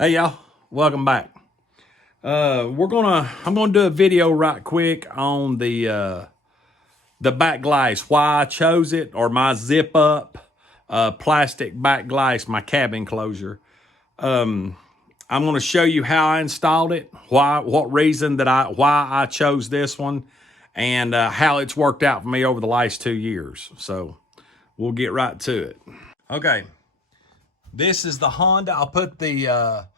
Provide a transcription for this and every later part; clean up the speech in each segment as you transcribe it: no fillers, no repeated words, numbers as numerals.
Hey y'all, welcome back. I'm gonna do a video right quick on the back glass, why I chose it, or my zip up plastic back glass, my cab enclosure. I'm gonna show you how I installed it, why I chose this one, and how it's worked out for me over the last 2 years. So we'll get right to it. Okay, this is the Honda. I'll put the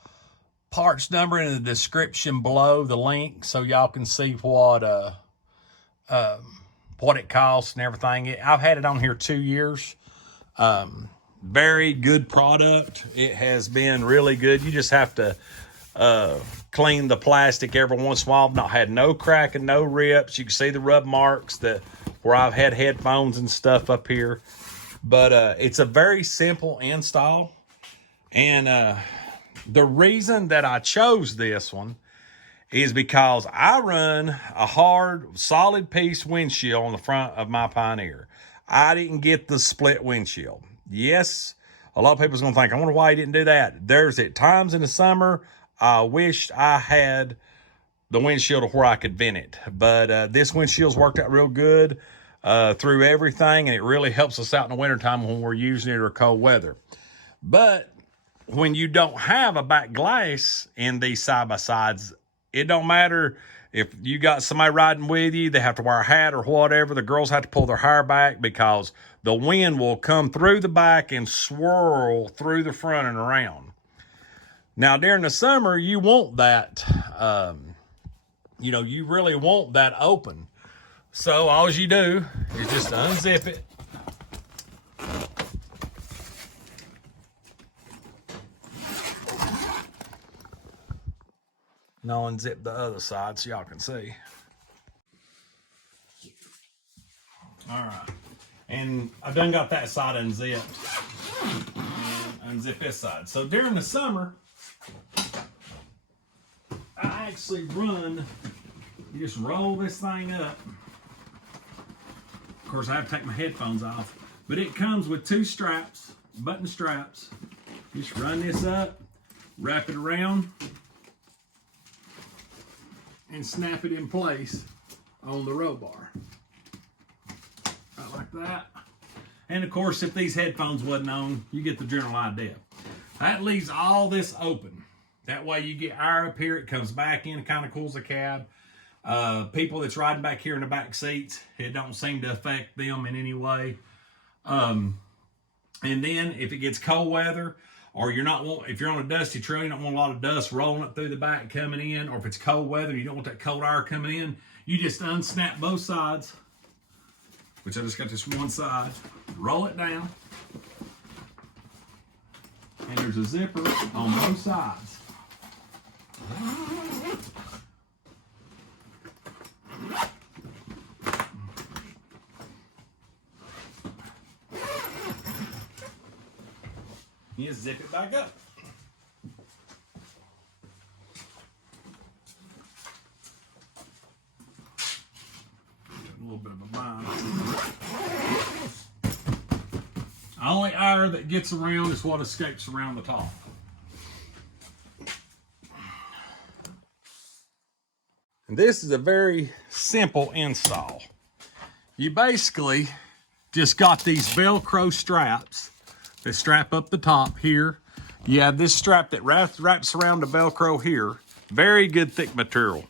parts number in the description below, the link, so y'all can see what it costs and everything. I've had it on here 2 years. Very good product. It has been really good. You just have to clean the plastic every once in a while. I've not had no crack and no rips. You can see the rub marks where I've had headphones and stuff up here. But it's a very simple install. And the reason that I chose this one is because I run a hard, solid piece windshield on the front of my Pioneer. I didn't get the split windshield. Yes, a lot of people's gonna think, I wonder why he didn't do that. There's at times in the summer, I wished I had the windshield where I could vent it. But this windshield's worked out real good through everything, and it really helps us out in the wintertime when we're using it or cold weather. But when you don't have a back glass in these side-by-sides, it don't matter if you got somebody riding with you, they have to wear a hat or whatever. The girls have to pull their hair back because the wind will come through the back and swirl through the front and around. Now, during the summer, you want that, you really want that open. So all you do is just unzip it. And I'll unzip the other side so y'all can see. All right. And I've done got that side unzipped. And unzip this side. So during the summer, I actually you just roll this thing up. Of course, I have to take my headphones off. But it comes with 2 straps, button straps. Just run this up, wrap it around, and snap it in place on the row bar. Right like that. And of course, if these headphones wasn't on, you get the general idea. That leaves all this open. That way you get air up here, it comes back in, it kind of cools the cab. People that's riding back here in the back seats, it don't seem to affect them in any way. And then if it gets cold weather, or if you're on a dusty trail, you don't want a lot of dust rolling up through the back coming in, or if it's cold weather and you don't want that cold air coming in, you just unsnap both sides, which I just got this one side, roll it down, and there's a zipper on both sides. You just zip it back up. A little bit of a bind. The only air that gets around is what escapes around the top. And this is a very simple install. You basically just got these Velcro straps that strap up the top here. You have this strap that wraps around the Velcro here. Very good thick material.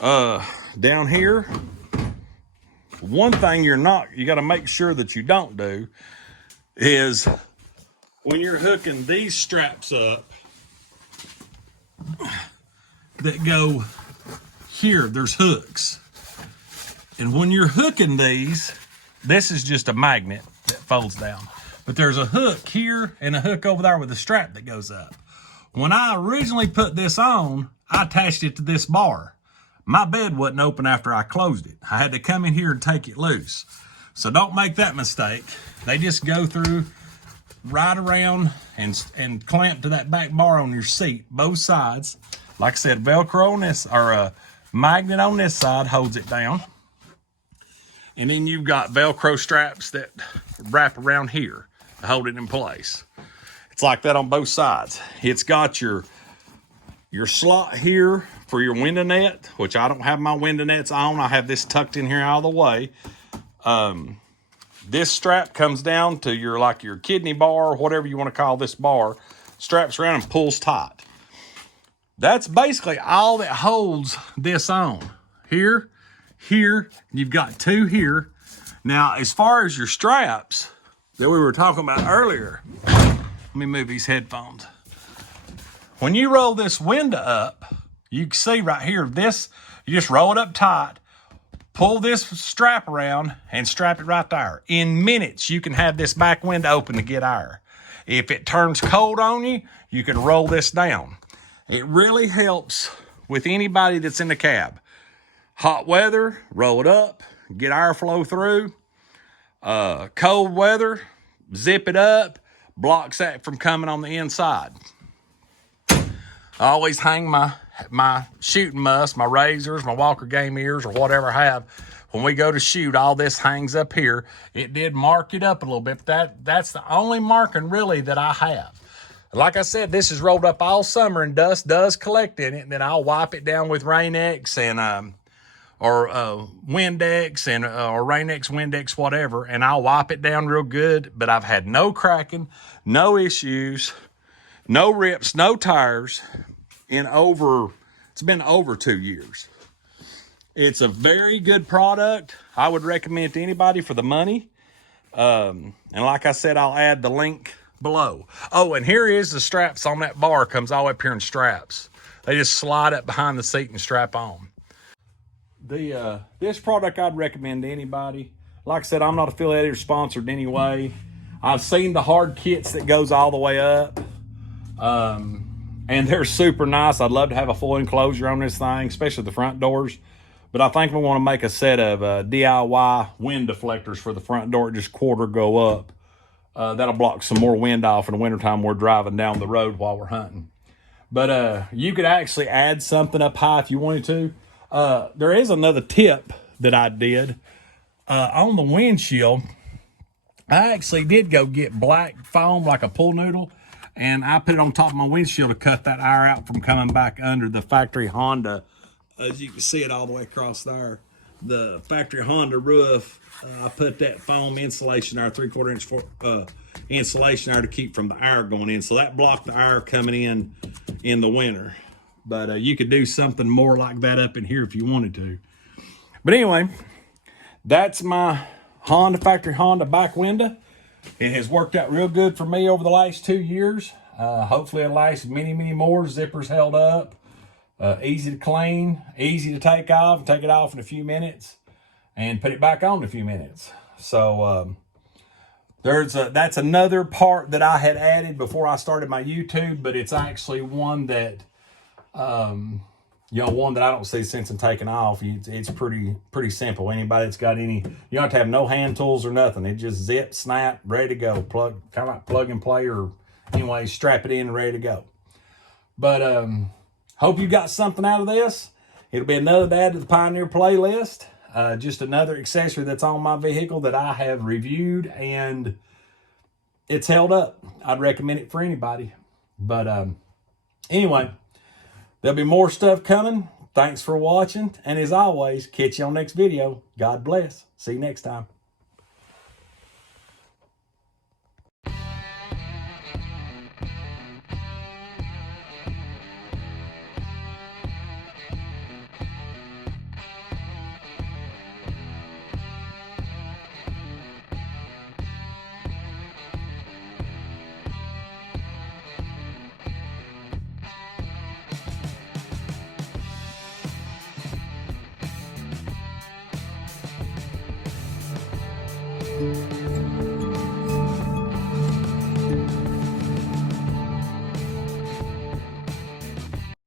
Down here, one thing you got to make sure that you don't do is when you're hooking these straps up that go here, there's hooks. And when you're hooking these, this is just a magnet that folds down. But there's a hook here and a hook over there with a strap that goes up. When I originally put this on, I attached it to this bar. My bed wasn't open after I closed it. I had to come in here and take it loose. So don't make that mistake. They just go through right around and clamp to that back bar on your seat, both sides. Like I said, Velcro on this, or a magnet on this side holds it down. And then you've got Velcro straps that wrap around here to hold it in place. It's like that on both sides. It's got your Your slot here for your window net, which I don't have my window nets on. I have this tucked in here out of the way. This strap comes down to your kidney bar, or whatever you want to call this bar. Straps around and pulls tight. That's basically all that holds this on. Here, you've got two here. Now, as far as your straps that we were talking about earlier, let me move these headphones. When you roll this window up, you can see right here, you just roll it up tight, pull this strap around, and strap it right there. In minutes, you can have this back window open to get air. If it turns cold on you, you can roll this down. It really helps with anybody that's in the cab. Hot weather, roll it up, get airflow through. Cold weather, zip it up, blocks that from coming on the inside. I always hang my shooting musk, my razors, my Walker game ears, or whatever I have. When we go to shoot, all this hangs up here. It did mark it up a little bit, but that's the only marking really that I have. Like I said, this is rolled up all summer, and dust does collect in it, and then I'll wipe it down with Rain-X and or Windex and or Rain-X, Windex, whatever, and I'll wipe it down real good. But I've had no cracking, no issues, no rips, no tires it's been over 2 years. It's a very good product. I would recommend it to anybody for the money. And like I said, I'll add the link below. Oh, and here is the straps on that bar. Comes all up here in straps. They just slide up behind the seat and strap on. This product I'd recommend to anybody. Like I said, I'm not affiliated or sponsored in any way. I've seen the hard kits that goes all the way up. And they're super nice. I'd love to have a full enclosure on this thing, especially the front doors. But I think we want to make a set of DIY wind deflectors for the front door. Just quarter go up. That'll block some more wind off in the wintertime we're driving down the road while we're hunting. But you could actually add something up high if you wanted to. There is another tip that I did. On the windshield, I actually did go get black foam like a pool noodle, and I put it on top of my windshield to cut that air out from coming back under the factory Honda. As you can see it all the way across there, the factory Honda roof, I put that foam insulation there, 3/4 inch insulation there to keep from the air going in. So that blocked the air coming in the winter. But you could do something more like that up in here if you wanted to. But anyway, that's my factory Honda back window. It has worked out real good for me over the last 2 years. Hopefully it'll last many, many more. Zippers held up. Easy to clean, easy to take off. Take it off in a few minutes and put it back on in a few minutes. So that's another part that I had added before I started my YouTube, but it's actually one that one that I don't see sense in taking off. It's pretty simple. Anybody that's got any, you don't have to have no hand tools or nothing. It just zip, snap, ready to go. Kind of like plug and play, or anyway, strap it in and ready to go. But hope you got something out of this. It'll be another to add to the Pioneer playlist. Just another accessory that's on my vehicle that I have reviewed, and it's held up. I'd recommend it for anybody. But anyway, there'll be more stuff coming. Thanks for watching. And as always, catch you on next video. God bless. See you next time.